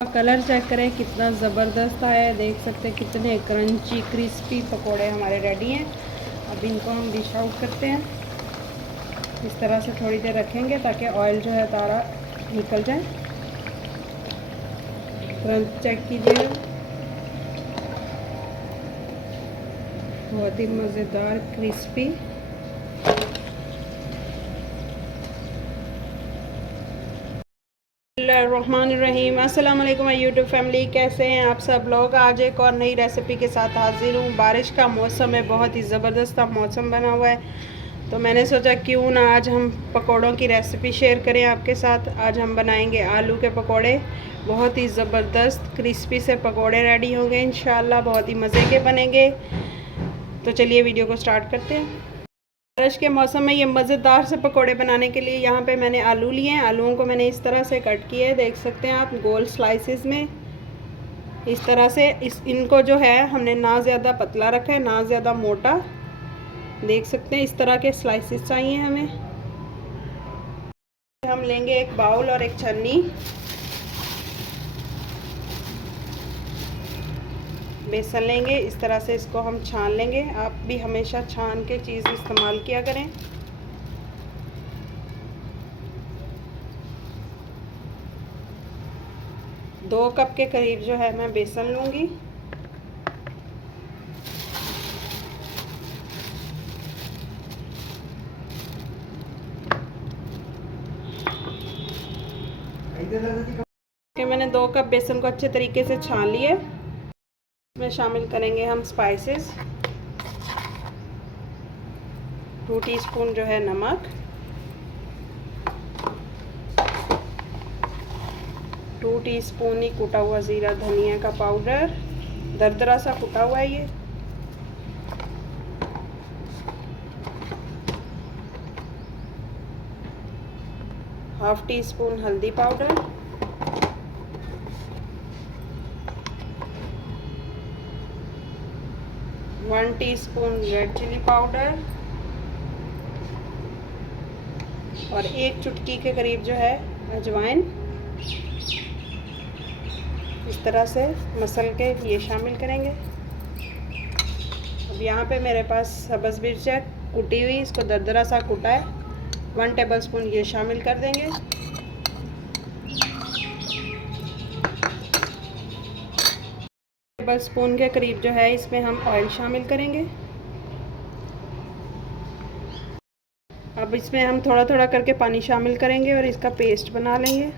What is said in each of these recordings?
Colour check करें कितना ज़बरदस्त आया है। देख सकते हैं कितने क्रंची क्रिस्पी पकोड़े हमारे रेडी हैं। अब इनको हम डिश आउट करते हैं। इस तरह से थोड़ी देर रखेंगे ताकि ऑयल जो है सारा निकल जाए। क्रंच चेक कीजिए, बहुत ही मज़ेदार क्रिस्पी। रहीम अस्सलाम वालेकुम यूट्यूब फैमिली, कैसे हैं आप सब लोग। आज एक और नई रेसिपी के साथ हाजिर हूँ। बारिश का मौसम है, बहुत ही ज़बरदस्त मौसम बना हुआ है, तो मैंने सोचा क्यों ना आज हम पकोड़ों की रेसिपी शेयर करें आपके साथ। आज हम बनाएंगे आलू के पकोड़े। बहुत ही ज़बरदस्त क्रिस्पी से पकोड़े रेडी होंगे इंशाल्लाह, बहुत ही मज़े के बनेंगे। तो चलिए वीडियो को स्टार्ट करते हैं। बारिश के मौसम में ये मज़ेदार से पकोड़े बनाने के लिए यहाँ पे मैंने आलू लिए हैं। आलूओं को मैंने इस तरह से कट किए, देख सकते हैं आप, गोल स्लाइसेस में इस तरह से। इनको जो है हमने ना ज़्यादा पतला रखा है ना ज़्यादा मोटा। देख सकते हैं इस तरह के स्लाइसेस चाहिए हमें। हम लेंगे एक बाउल और एक छन्नी। बेसन लेंगे, इस तरह से इसको हम छान लेंगे। आप भी हमेशा छान के चीज़ इस्तेमाल किया करें। दो कप के करीब जो है मैं बेसन लूँगी। मैंने 2 कप बेसन को अच्छे तरीके से छान लिए। इसमें शामिल करेंगे हम स्पाइसेस। 2 टीस्पून जो है नमक, 2 टीस्पून ही कुटा हुआ ज़ीरा धनिया का पाउडर, दरदरा सा कुटा हुआ है ये। हाफ टी स्पून हल्दी powder, 1 teaspoon red chilli powder और 1 चुटकी के करीब जो है अजवाइन। इस तरह से मसल के ये शामिल करेंगे। अब यहाँ पे मेरे पास सब्ज़ मिर्च है कुटी हुई, इसको दरदरा सा कुटा है, 1 टेबलस्पून ये शामिल कर देंगे। टेबलस्पून के करीब जो है इसमें हम ऑयल शामिल करेंगे। अब इसमें हम थोड़ा थोड़ा करके पानी शामिल करेंगे और इसका पेस्ट बना लेंगे।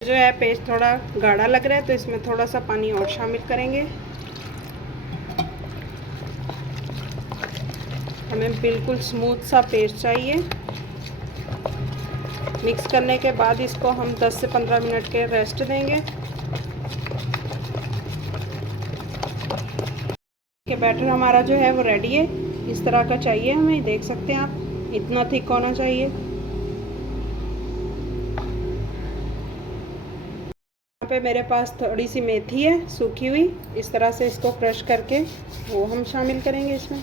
जो है पेस्ट थोड़ा गाढ़ा लग रहा है तो इसमें थोड़ा सा पानी और शामिल करेंगे। हमें बिल्कुल स्मूथ सा पेस्ट चाहिए। मिक्स करने के बाद इसको हम 10 से 15 मिनट के रेस्ट देंगे। के बैटर हमारा जो है वो रेडी है। इस तरह का चाहिए हमें, देख सकते हैं आप, इतना थिक होना चाहिए। यहाँ पे मेरे पास थोड़ी सी मेथी है सूखी हुई, इस तरह से इसको क्रश करके वो हम शामिल करेंगे इसमें।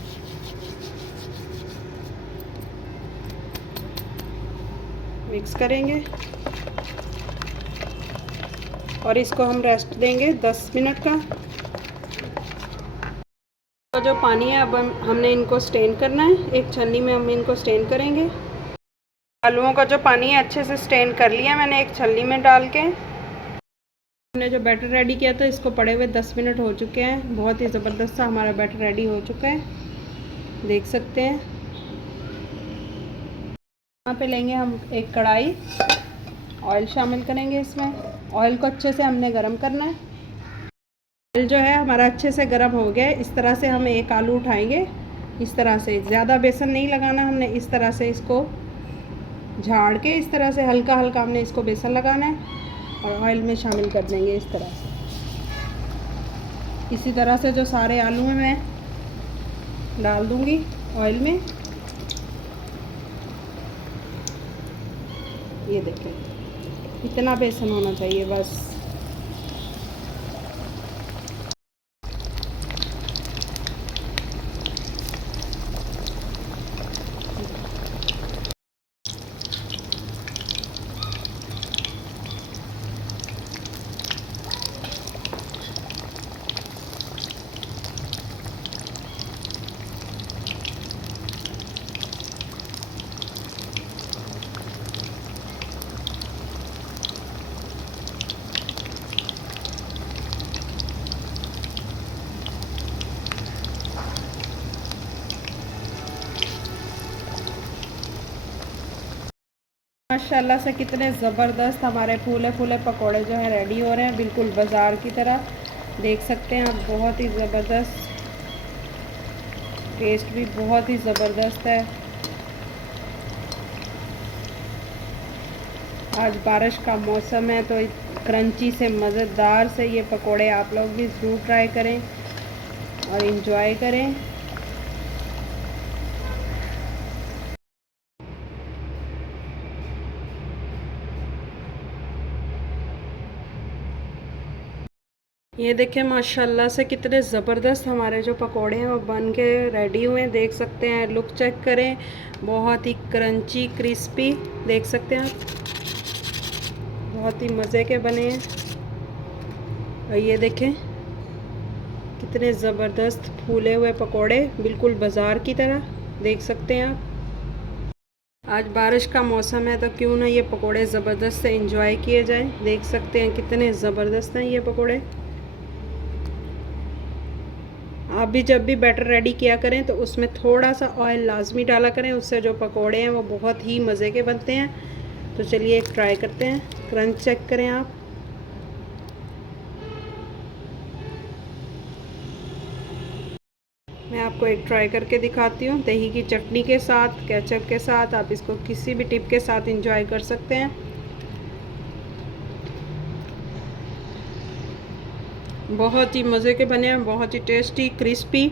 मिक्स करेंगे और इसको हम रेस्ट देंगे 10 मिनट का। तो जो पानी है अब हमने इनको स्टेन करना है। एक छन्नी में हम इनको स्टेन करेंगे। आलूओं का जो पानी है अच्छे से स्टेन कर लिया मैंने एक छन्नी में डाल के। हमने जो बैटर रेडी किया था इसको पड़े हुए 10 मिनट हो चुके हैं। बहुत ही ज़बरदस्त सा हमारा बैटर रेडी हो चुका है, देख सकते हैं। यहाँ पे लेंगे हम एक कढ़ाई, ऑयल शामिल करेंगे इसमें। ऑयल को अच्छे से हमने गरम करना है। ऑयल जो है हमारा अच्छे से गरम हो गया है। इस तरह से हम एक आलू उठाएंगे, इस तरह से, ज़्यादा बेसन नहीं लगाना हमने। इस तरह से इसको झाड़ के इस तरह से हल्का हल्का हमने इसको बेसन लगाना है और ऑयल में शामिल कर देंगे इस तरह से। इसी तरह से जो सारे आलू हैं मैं डाल दूँगी ऑयल में। ये देखें इतना बेसन होना चाहिए बस। माशाल्लाह से कितने ज़बरदस्त हमारे फूले फूले पकोड़े जो हैं रेडी हो रहे हैं, बिल्कुल बाज़ार की तरह। देख सकते हैं आप, बहुत ही ज़बरदस्त, टेस्ट भी बहुत ही ज़बरदस्त है। आज बारिश का मौसम है तो क्रंची से मज़ेदार से ये पकोड़े आप लोग भी ज़रूर ट्राई करें और इन्जॉय करें। ये देखें माशाल्लाह से कितने ज़बरदस्त हमारे जो पकोड़े हैं वो बन के रेडी हुए हैं। देख सकते हैं, लुक चेक करें, बहुत ही क्रंची क्रिस्पी, देख सकते हैं आप, बहुत ही मज़े के बने हैं। और ये देखें कितने ज़बरदस्त फूले हुए पकोड़े, बिल्कुल बाज़ार की तरह, देख सकते हैं आप। आज बारिश का मौसम है तो क्यों ना ये पकोड़े ज़बरदस्त से एंजॉय किए जाए। देख सकते हैं कितने ज़बरदस्त हैं ये पकोड़े। आप भी जब भी बैटर रेडी किया करें तो उसमें थोड़ा सा ऑयल लाजमी डाला करें, उससे जो पकोड़े हैं वो बहुत ही मज़े के बनते हैं। तो चलिए एक ट्राई करते हैं, क्रंच चेक करें आप। मैं आपको एक ट्राई करके दिखाती हूँ, दही की चटनी के साथ, केचप के साथ, आप इसको किसी भी टिप के साथ एंजॉय कर सकते हैं। बहुत ही मज़े के बने हैं, बहुत ही टेस्टी क्रिस्पी।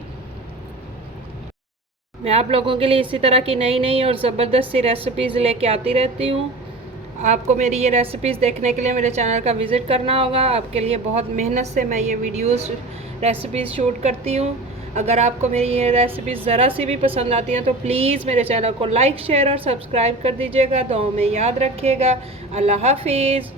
मैं आप लोगों के लिए इसी तरह की नई नई और ज़बरदस्त सी रेसिपीज़ लेके आती रहती हूँ। आपको मेरी ये रेसिपीज़ देखने के लिए मेरे चैनल का विज़िट करना होगा। आपके लिए बहुत मेहनत से मैं ये वीडियोस रेसिपीज़ शूट करती हूँ। अगर आपको मेरी ये रेसिपीज़ ज़रा सी भी पसंद आती हैं तो प्लीज़ मेरे चैनल को लाइक, शेयर और सब्सक्राइब कर दीजिएगा। दुआओं में याद रखिएगा। अल्लाह हाफिज़।